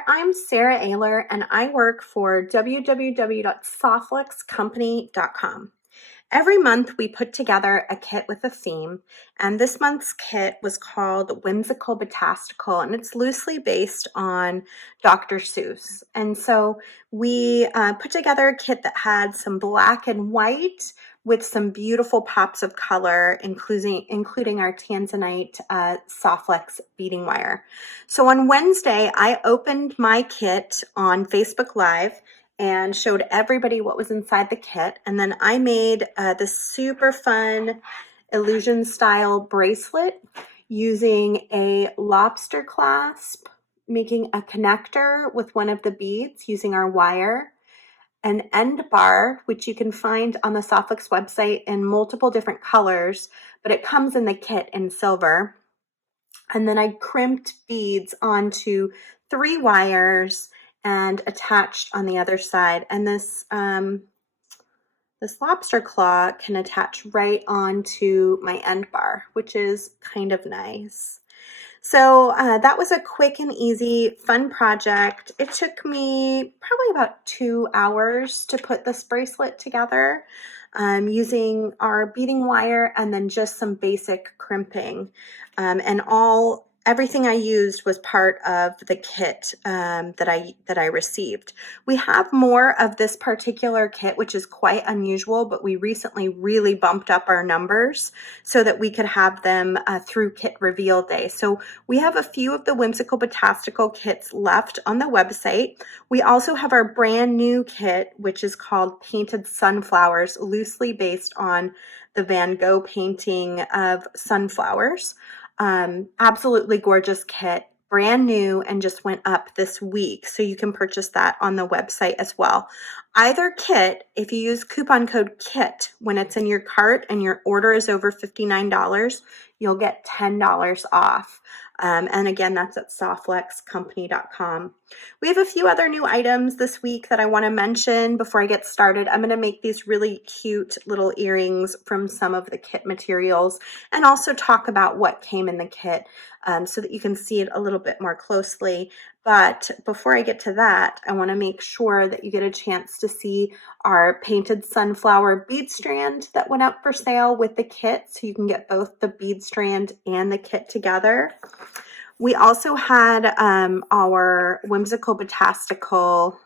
there, I'm Sarah Ayler and I work for www.softluxcompany.com. Every month we put together a kit with a theme, and this month's kit was called Whimsical Beadtastical, and it's loosely based on Dr. Seuss. And so we put together a kit that had some black and white with some beautiful pops of color, including our tanzanite softflex beading wire. So on Wednesday, I opened my kit on Facebook Live and showed everybody what was inside the kit. And then I made this super fun illusion style bracelet using a lobster clasp, making a connector with one of the beads using our wire, an end bar, which you can find on the Softflex website in multiple different colors, but it comes in the kit in silver. And then I crimped beads onto 3 wires and attached on the other side. And this lobster claw can attach right onto my end bar, which is kind of nice. So that was a quick and easy, fun project. It took me probably about 2 hours to put this bracelet together using our beading wire and then just some basic crimping. And everything I used was part of the kit that I received. We have more of this particular kit, which is quite unusual, but we recently really bumped up our numbers so that we could have them through kit reveal day. So we have a few of the Whimsical Beadtastical kits left on the website. We also have our brand new kit, which is called Painted Sunflowers, loosely based on the Van Gogh painting of sunflowers. Absolutely gorgeous kit, brand new, and just went up this week. So you can purchase that on the website as well. Either kit, if you use coupon code KIT when it's in your cart and your order is over $59, you'll get $10 off. And again, that's at softluxcompany.com. We have a few other new items this week that I want to mention before I get started. I'm going to make these really cute little earrings from some of the kit materials and also talk about what came in the kit so that you can see it a little bit more closely. But before I get to that, I want to make sure that you get a chance to see our painted sunflower bead strand that went up for sale with the kit, so you can get both the bead strand and the kit together. We also had our Whimsical Beadtastical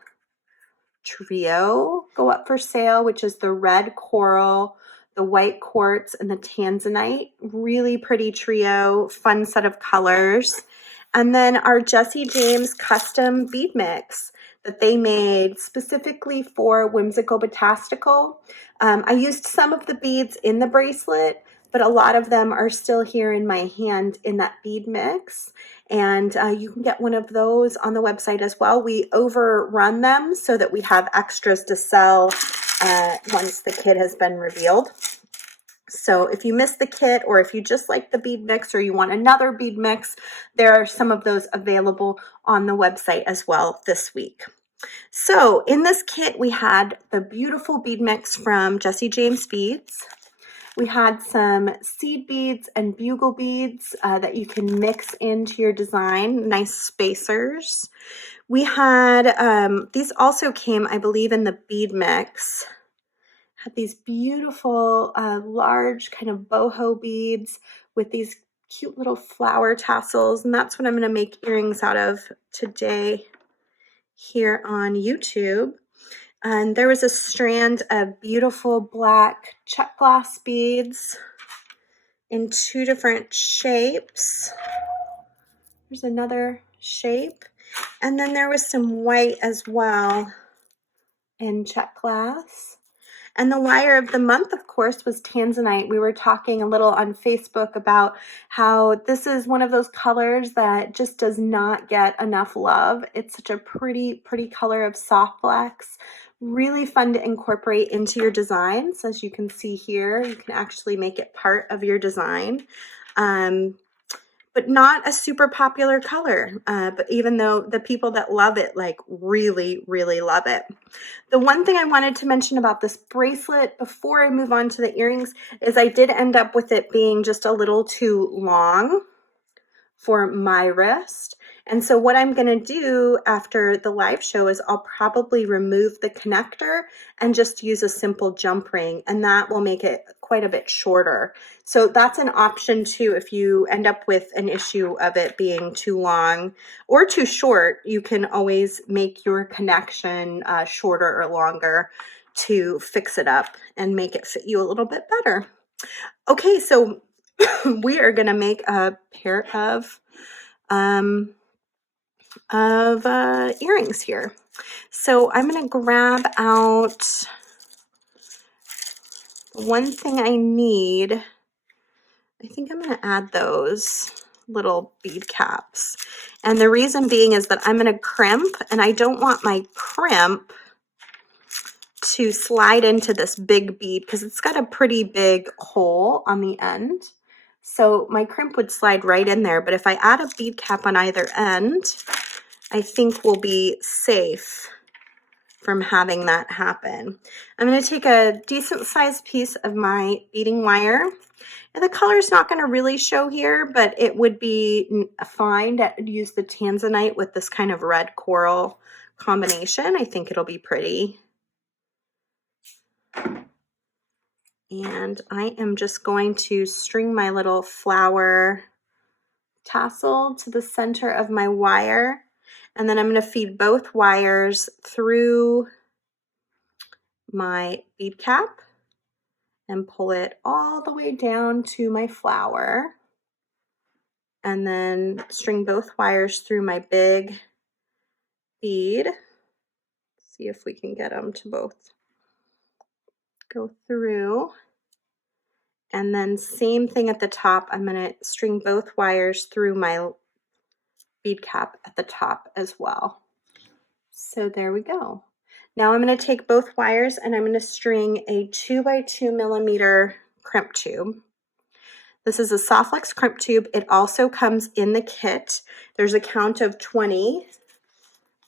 trio go up for sale, which is the red coral, the white quartz, and the tanzanite. Really pretty trio, fun set of colors. And then our Jesse James custom bead mix that they made specifically for Whimsical Beadtastical. I used some of the beads in the bracelet, but a lot of them are still here in my hand in that bead mix. And you can get one of those on the website as well. We overrun them so that we have extras to sell once the kit has been revealed. So if you missed the kit, or if you just like the bead mix, or you want another bead mix, there are some of those available on the website as well this week. So in this kit, we had the beautiful bead mix from Jesse James Beads. We had some seed beads and bugle beads that you can mix into your design, nice spacers. We had, these also came, I believe, in the bead mix. Had these beautiful large kind of boho beads with these cute little flower tassels, and that's what I'm going to make earrings out of today here on YouTube. And there was a strand of beautiful black check glass beads in 2 different shapes. There's another shape, and then there was some white as well in check glass. And the wire of the month, of course, was tanzanite. We were talking a little on Facebook about how this is one of those colors that just does not get enough love. It's such a pretty, pretty color of soft blacks. Really fun to incorporate into your designs. As you can see here, you can actually make it part of your design. But not a super popular color. But even though the people that love it, like really, really love it. The one thing I wanted to mention about this bracelet before I move on to the earrings is I did end up with it being just a little too long for my wrist. And so what I'm going to do after the live show is I'll probably remove the connector and just use a simple jump ring, and that will make it quite a bit shorter. So that's an option too. If you end up with an issue of it being too long or too short, you can always make your connection shorter or longer to fix it up and make it fit you a little bit better. Okay, so we are going to make a pair of earrings here. So I'm going to grab out one thing I need. I think I'm going to add those little bead caps. And the reason being is that I'm going to crimp, and I don't want my crimp to slide into this big bead because it's got a pretty big hole on the end. So my crimp would slide right in there, but if I add a bead cap on either end, I think we'll be safe from having that happen. I'm going to take a decent sized piece of my beading wire. And the color's not going to really show here, but it would be fine to use the tanzanite with this kind of red coral combination. I think it'll be pretty. And I am just going to string my little flower tassel to the center of my wire. And then I'm going to feed both wires through my bead cap and pull it all the way down to my flower. And then string both wires through my big bead. See if we can get them to both go through. And then same thing at the top. I'm going to string both wires through my bead cap at the top as well. So there we go. Now I'm going to take both wires and I'm going to string a 2x2 millimeter crimp tube. This is a Softflex crimp tube. It also comes in the kit. There's a count of 20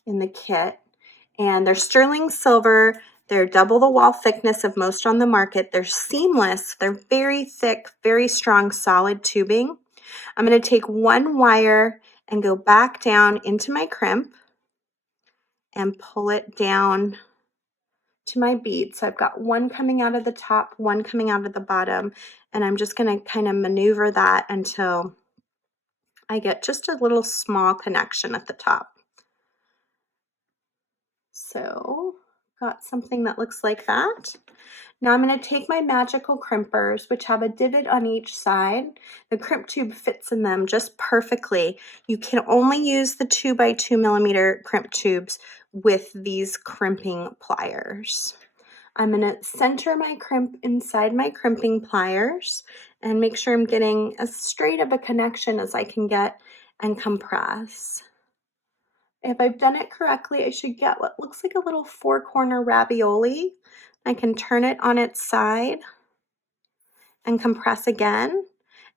in the kit, and they're sterling silver. They're double the wall thickness of most on the market. They're seamless. They're very thick, very strong, solid tubing. I'm going to take one wire and go back down into my crimp and pull it down to my bead. So I've got one coming out of the top, one coming out of the bottom, and I'm just going to kind of maneuver that until I get just a little small connection at the top. So got something that looks like that. Now I'm going to take my magical crimpers, which have a divot on each side. The crimp tube fits in them just perfectly. You can only use the 2x2 millimeter crimp tubes with these crimping pliers. I'm going to center my crimp inside my crimping pliers and make sure I'm getting as straight of a connection as I can get and compress. If I've done it correctly, I should get what looks like a little 4-corner ravioli. I can turn it on its side and compress again,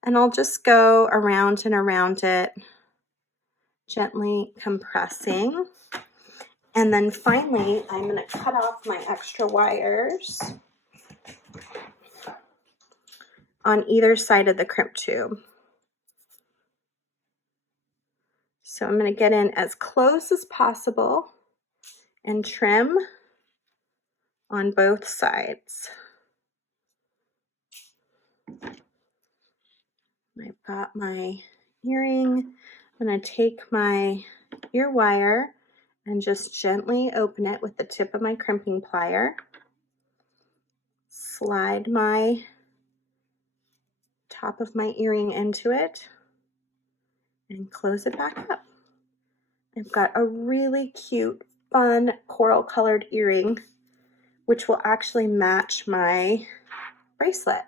and I'll just go around and around it, gently compressing. And then finally, I'm going to cut off my extra wires on either side of the crimp tube. So I'm going to get in as close as possible and trim on both sides. I've got my earring. I'm going to take my ear wire and just gently open it with the tip of my crimping plier. Slide my top of my earring into it and close it back up. I've got a really cute, fun, coral colored earring, which will actually match my bracelet.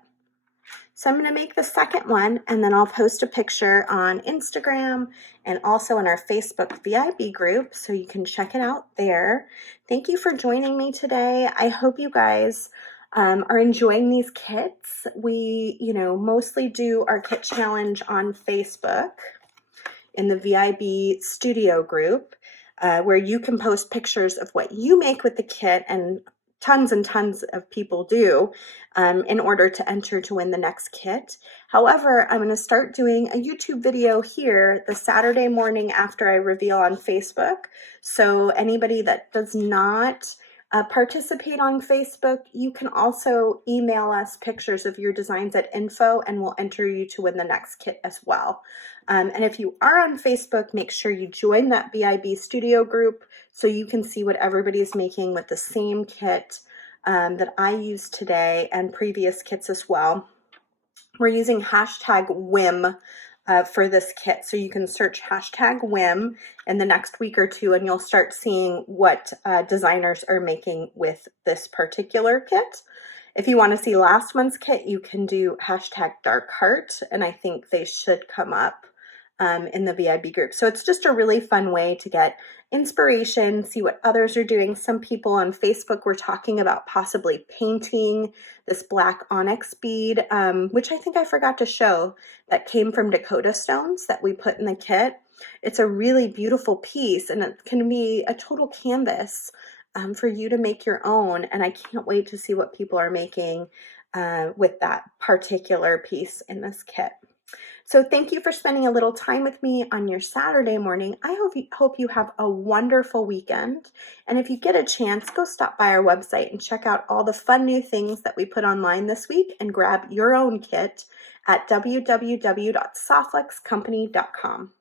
So I'm going to make the second one, and then I'll post a picture on Instagram and also in our Facebook VIB group, so you can check it out there. Thank you for joining me today. I hope you guys are enjoying these kits. We, mostly do our kit challenge on Facebook in the VIB studio group, where you can post pictures of what you make with the kit and tons and tons of people do in order to enter to win the next kit. However, I'm going to start doing a YouTube video here the Saturday morning after I reveal on Facebook. So anybody that does not participate on Facebook, you can also email us pictures of your designs at info and we'll enter you to win the next kit as well. And if you are on Facebook, make sure you join that BIB studio group so you can see what everybody's making with the same kit that I used today and previous kits as well. We're using hashtag Whim for this kit. So you can search hashtag Whim in the next week or two and you'll start seeing what designers are making with this particular kit. If you want to see last month's kit, you can do hashtag Dark Heart, and I think they should come up in the VIB group. So it's just a really fun way to get inspiration, see what others are doing. Some people on Facebook were talking about possibly painting this black onyx bead, which I think I forgot to show, that came from Dakota stones that we put in the kit. It's a really beautiful piece and it can be a total canvas for you to make your own. And I can't wait to see what people are making with that particular piece in this kit. So thank you for spending a little time with me on your Saturday morning. I hope you have a wonderful weekend. And if you get a chance, go stop by our website and check out all the fun new things that we put online this week and grab your own kit at www.softluxcompany.com.